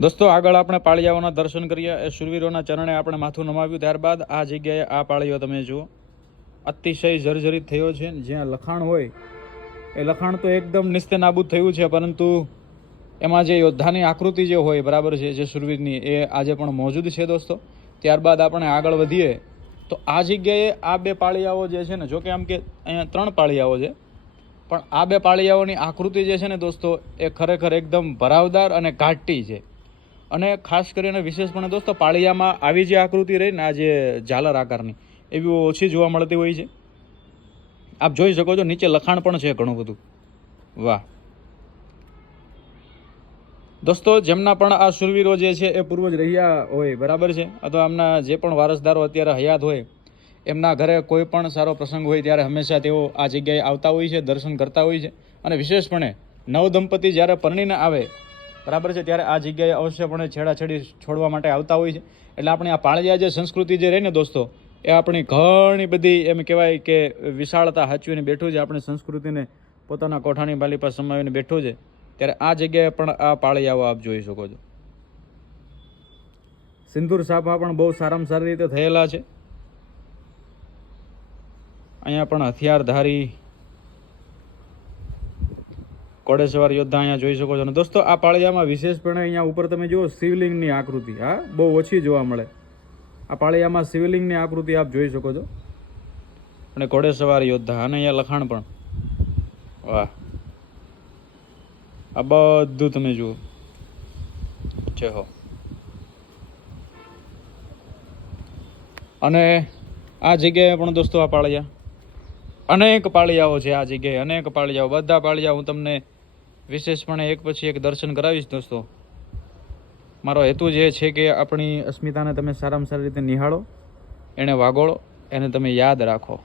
દોસ્તો, આગળ આપણે પાળિયાઓના દર્શન કર્યા એ શુરવીરોના ચરણે આપણે માથું નમાવ્યું. ત્યારબાદ આ જગ્યાએ આ પાળીઓ તમે જુઓ. અતિશય જર્જરિત થયો છે. જ્યાં લખાણ હોય, એ લખાણ તો એકદમ નિસ્તે નાબૂદ થયું છે, પરંતુ એમાં જે યોદ્ધાની આકૃતિ જે હોય, બરાબર છે, જે શુરવીરની એ આજે પણ મોજૂદ છે દોસ્તો. ત્યારબાદ આપણે આગળ વધીએ. તો આ જગ્યાએ આ બે પાળિયાઓ જે છે ને જોકે આમ કે અહીંયા ત્રણ પાળિયાઓ છે, પણ આ બે પાળિયાઓની આકૃતિ જે છે ને દોસ્તો, એ ખરેખર એકદમ ભરાવદાર અને ઘાટી છે. અને ખાસ કરીને વિશેષપણે દોસ્તો પાળિયામાં આવી જે આકૃતિ રહી ને આ જે ઝાલર આકારની, એવી ઓછી જોવા મળતી હોય છે. આપ જોઈ શકો છો, નીચે લખાણ પણ છે ઘણું બધું. વાહ. દોસ્તો, જેમના પણ આ સુરવીરો જે છે એ પૂર્વજ રહ્યા હોય, બરાબર છે? અથવા એમના જે પણ વારસદારો અત્યારે હયાત હોય, એમના ઘરે કોઈ પણ સારો પ્રસંગ હોય ત્યારે હંમેશા તેઓ આ જગ્યાએ આવતા હોય છે, દર્શન કરતા હોય છે. અને વિશેષપણે નવ દંપતી જ્યારે પરણીને આવે બરાબર છે, ત્યારે આ જગ્યાએ અવશ્યપણે છેડાછેડી છોડવા માટે આવતા હોય છે. એટલે આપણી આ પાળિયા જે સંસ્કૃતિ જે રહે ને દોસ્તો, એ આપણી ઘણી બધી એમ કહેવાય કે વિશાળતા હાચવીને બેઠું છે, આપણી સંસ્કૃતિને પોતાના કોઠાની બાલી પાસે સમાવીને બેઠું છે. ત્યારે આ જગ્યાએ પણ આ પાળિયાઓ આપ જોઈ શકો છો. સિંદૂર સાફા પણ બહુ સારામાં સારી રીતે થયેલા છે. અહીંયા પણ હથિયારધારી ઘોડેસવાર યોદ્ધા અહીંયા જોઈ શકો છો. અને દોસ્તો, આ પાળિયામાં વિશેષપણે અહીંયા ઉપર તમે જુઓ, શિવલિંગની આકૃતિ. હા, બહુ ઓછી જોવા મળે. આ પાળિયામાં શિવલિંગની આકૃતિ આપ જોઈ શકો છો. અને ઘોડેસવાર યોદ્ધા, અને અહીંયા લખાણ પણ. વાહ. આ બધું તમે જુઓ. છે હો. અને આ જગ્યાએ પણ દોસ્તો આ પાળિયા. અનેક પાળિયાઓ છે આ જગ્યાએ, અનેક પાળિયાઓ. બધા પાળિયા હું તમને વિશેષપણે એક પછી એક દર્શન કરાવીશ દોસ્તો. મારો હેતુ જે છે કે આપણી અસ્મિતાને તમે સારામાં સારી રીતે નિહાળો, એને વાગોળો, એને તમે યાદ રાખો.